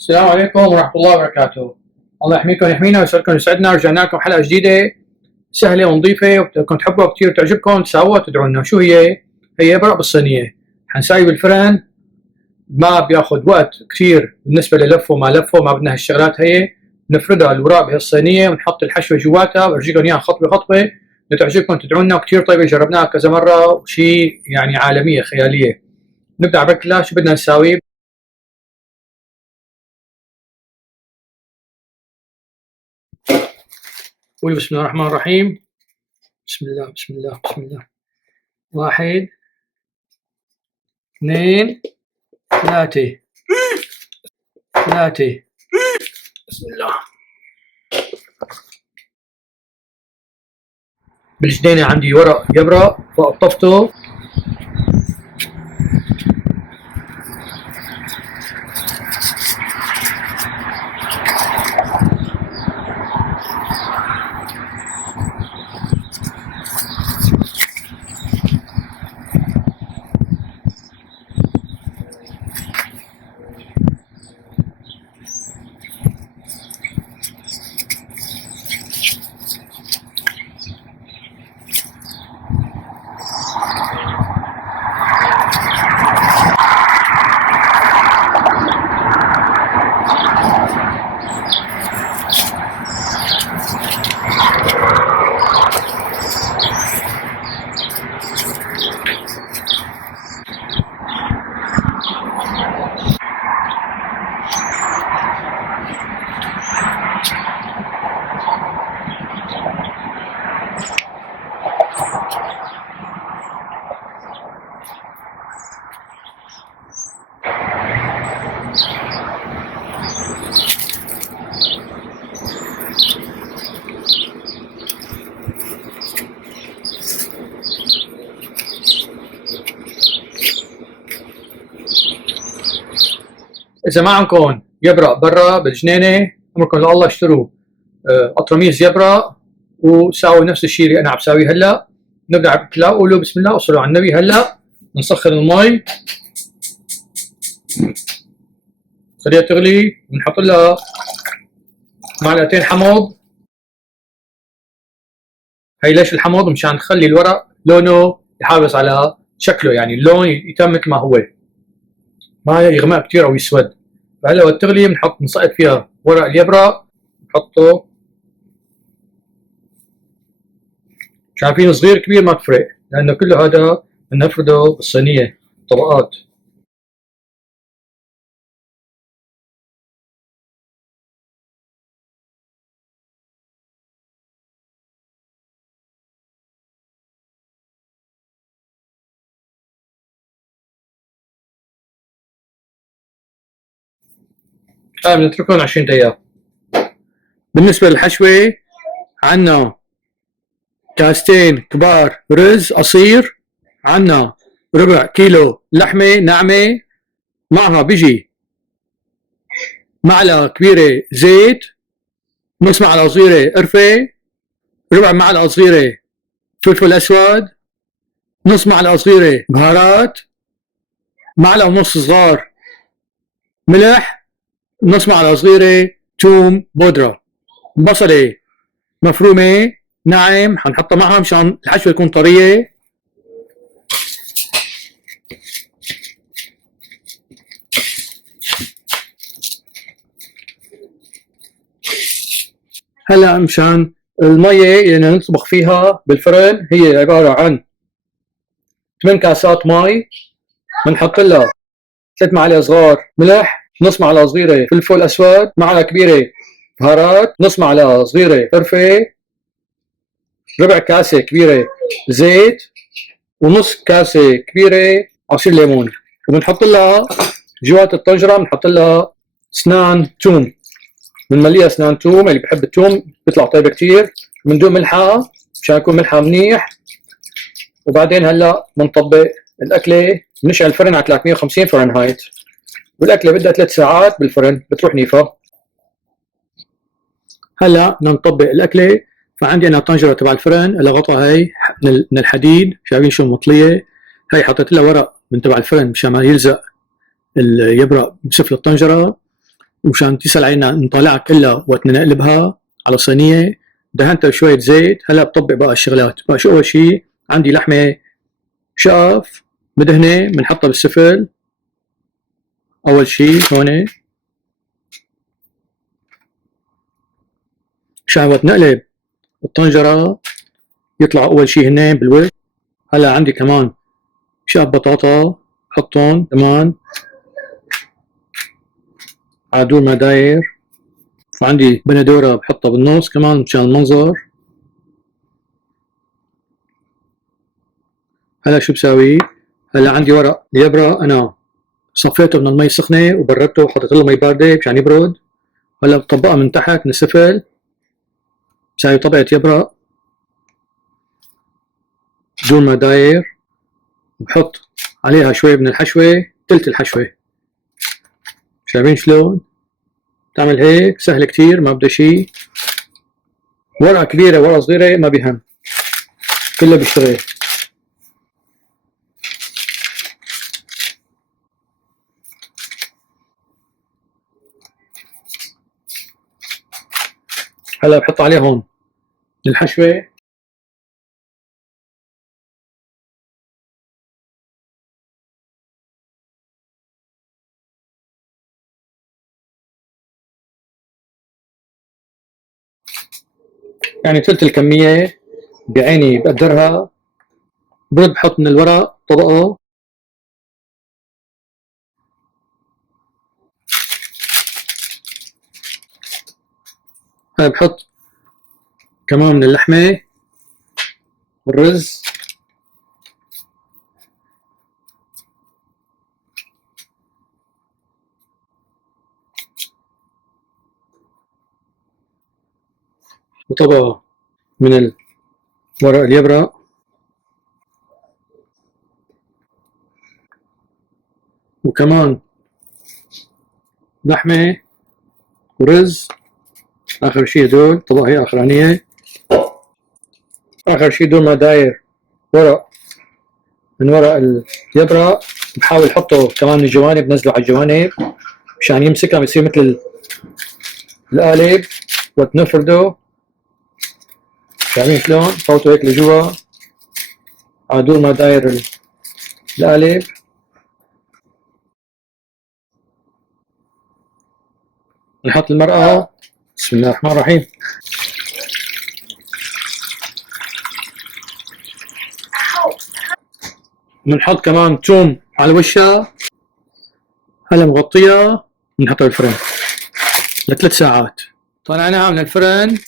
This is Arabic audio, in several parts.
السلام عليكم ورحمة الله وبركاته. الله يحميكم ويحمينا ويسعدكم ويسعدنا. رجعنا لكم حلقة جديدة سهلة ونظيفة وبدكم تحبوها كثير وتعجبكم تساووها وتدعونا. شو هي؟ هي برق بالصينية، حنساوي بالفرن، ما بياخذ وقت كثير بالنسبة للفه وما لفه، ما بدنا هالشغلات هي. نفردها الوراق بهالصينية ونحط الحشوة جواتها، برجيكم اياها خطوة خطوة لتعجبكم تدعونا، وكثير طيبة جربناها كذا مرة وشي يعني عالمية خيالية. نبدأ بركلها. شو بدنا نساوي؟ قولي بسم الله الرحمن الرحيم. بسم الله بسم الله بسم الله. 1 2 3 بسم الله. بالجنينة عندي ورق جبرة وقطفته. إذا ما عندكم يبرق برا بالجنينة أمركم لله اشتروا أطرميز يبرق وساووا نفس الشيء اللي أنا عم ساويه هلا. نبدأ بكلا، قولوا بسم الله وصلوا على النبي. هلا نسخن المي، خليها تغلي ونحط لها معلقتين حمض. هي ليش الحمض؟ مشان نخلي الورق لونه يحافظ على شكله، يعني اللون يتم مثل ما هو، ما يغمق كثير او يسود. فهلا وقت تغلي بنحط نسقط فيها ورق اليبرق، نحطه شايفين صغير كبير ما تفرق، لانه كله هذا بنفرده بالصينيه طبقات. بنتركهم 20 دقيقة. بالنسبة للحشوة عنا كاستين كبار رز قصير، عنا ربع كيلو لحمة ناعمة، معها بيجي معلقة كبيرة زيت، نص معلقة صغيرة قرفة، ربع معلقة صغيرة فلفل أسود، نص معلقة صغيرة بهارات، معلقة ونص صغار ملح، نص معلقة صغيرة توم بودرة، بصلة مفرومة ناعم حنحطها معها مشان الحشوة تكون طرية. هلا مشان المية اللي بدنا نطبخ فيها بالفرن هي عبارة عن 8 كاسات مي، بنحط لها 3 معالق صغار ملح، نص معلقة صغيرة فلفل أسود، معلقة كبيرة بهارات، نص معلقة صغيرة قرفة، ربع كاسة كبيرة زيت، ونص كاسة كبيرة عصير ليمون. وبنحط لها جوات الطنجرة بنحط لها اسنان توم، بنمليها اسنان توم، اللي بحب التوم بيطلع طيبة كتير. بندوق ملحها مشان يكون ملحها منيح. وبعدين هلا بنطبق الأكلة، بنشعل الفرن على 350 فرنهايت، والأكلة بدها 3 ساعات بالفرن بتروح نيفا. هلا بدنا نطبق الأكلة. فعندي أنا طنجرة تبع الفرن، الغطا هي من الحديد، شايفين شو مطلية. هي حطيت لها ورق من تبع الفرن مشان ما يلزق اليبرق بسفل الطنجرة. ومشان تسهل علينا نطالعها كلها وقت نقلبها على صينية دهنتها شوية زيت. هلا بطبق بقى الشغلات. بقى شو أول شي عندي لحمة شقف مدهنة بنحطها بالسفل. أول شي هون مشان وقت نقلب الطنجرة يطلع أول شي هنين بالوسط. هلا عندي كمان شقف بطاطا بحطهم كمان على دور ما داير. وعندي بندورة بحطها بالنص كمان مشان المنظر. هلا شو بساوي؟ هلا عندي ورق اليبرة أنا صفيته من المي السخنة وبردته وحطيت له مي باردة مشان يبرد. هلا بطبقها من تحت من السفل. بساوي طبقة يبرة دون ما داير. وبحط عليها شوي من الحشوة تلت الحشوة. شايفين شلون؟ تعمل هيك سهل كتير ما بده شي. ورقة كبيرة ورقة صغيرة ما بيهم كله بيشتغل. هلا بحط عليهم الحشوة. يعني تلت الكمية بعيني بقدرها. برد بحط من الورق طبقة. هلا بحط كمان من اللحمة والرز. وطبقة من ورق اليبرة. وكمان لحمة ورز. آخر شي هدول طبقة هي آخرانية. آخر شي دون ما داير ورق من ورق اليبرة. بحاول احطه كمان من الجوانب نزله على الجوانب مشان يمسكها يصير مثل القالب وقت نفرده. شايفين شلون؟ فوته هيك لجوا على دور ما داير القالب. نحط المرقة. بسم الله الرحمن الرحيم. بنحط كمان توم على وشها. هلا مغطيها بنحطها بالفرن ل3 ساعات. طلعناها من الفرن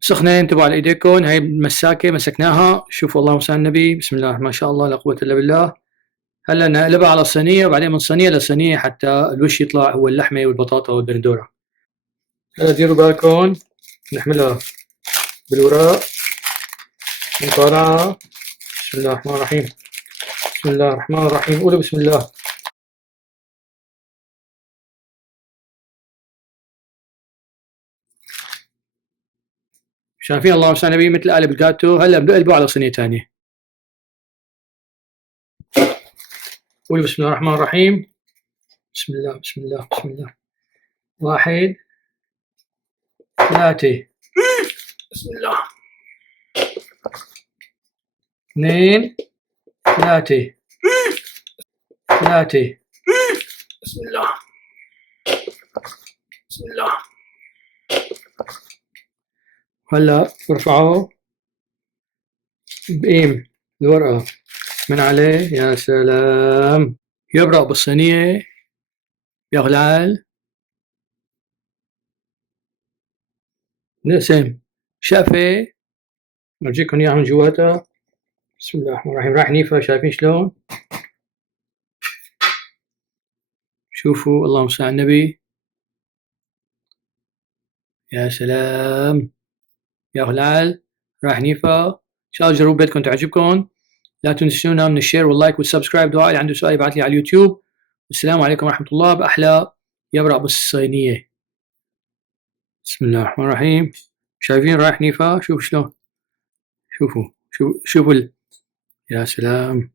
سخنة. انتبهوا على ايديكم. هاي المساكة مسكناها. شوفوا اللهم صل على النبي. بسم الله ما شاء الله لا قوة الا بالله. هلا نقلبها على الصينية وبعدين من صينية لصينية حتى الوش يطلع هو اللحمة والبطاطا والبندورة. هلا ديروا بالكم نحملها بالوراق ونطالعها. بسم الله الرحمن الرحيم. بسم الله الرحمن الرحيم. قولوا بسم الله. شايفين اللهم صل على النبي مثل قالب الجاتو. هلا بقلبه على صينية ثانية. قولوا بسم الله الرحمن الرحيم. بسم الله بسم الله بسم الله. 1 3. بسم الله. 2 3 3. بسم الله. بسم الله. هلا ارفعه بقيم الورقة من عليه. يا سلام. يبرق بالصينية يا غلال. نقسم شقفة نرجيكم اياها من جواتها. بسم الله الرحمن الرحيم. راح نيفا. شايفين شلون؟ شوفوا اللهم صل على النبي. يا سلام يا غلال. راح نيفا. ان شاء الله جربوا بيتكم تعجبكم. لا تنسونا من الشير واللايك والسبسكرايب. دعاء اللي عنده سؤال يبعث لي على اليوتيوب. والسلام عليكم ورحمة الله بأحلى يبرق بالصينية. بسم الله الرحمن الرحيم. شايفين رايح نيفا؟ شوفوا شلون. شوفوا يا سلام.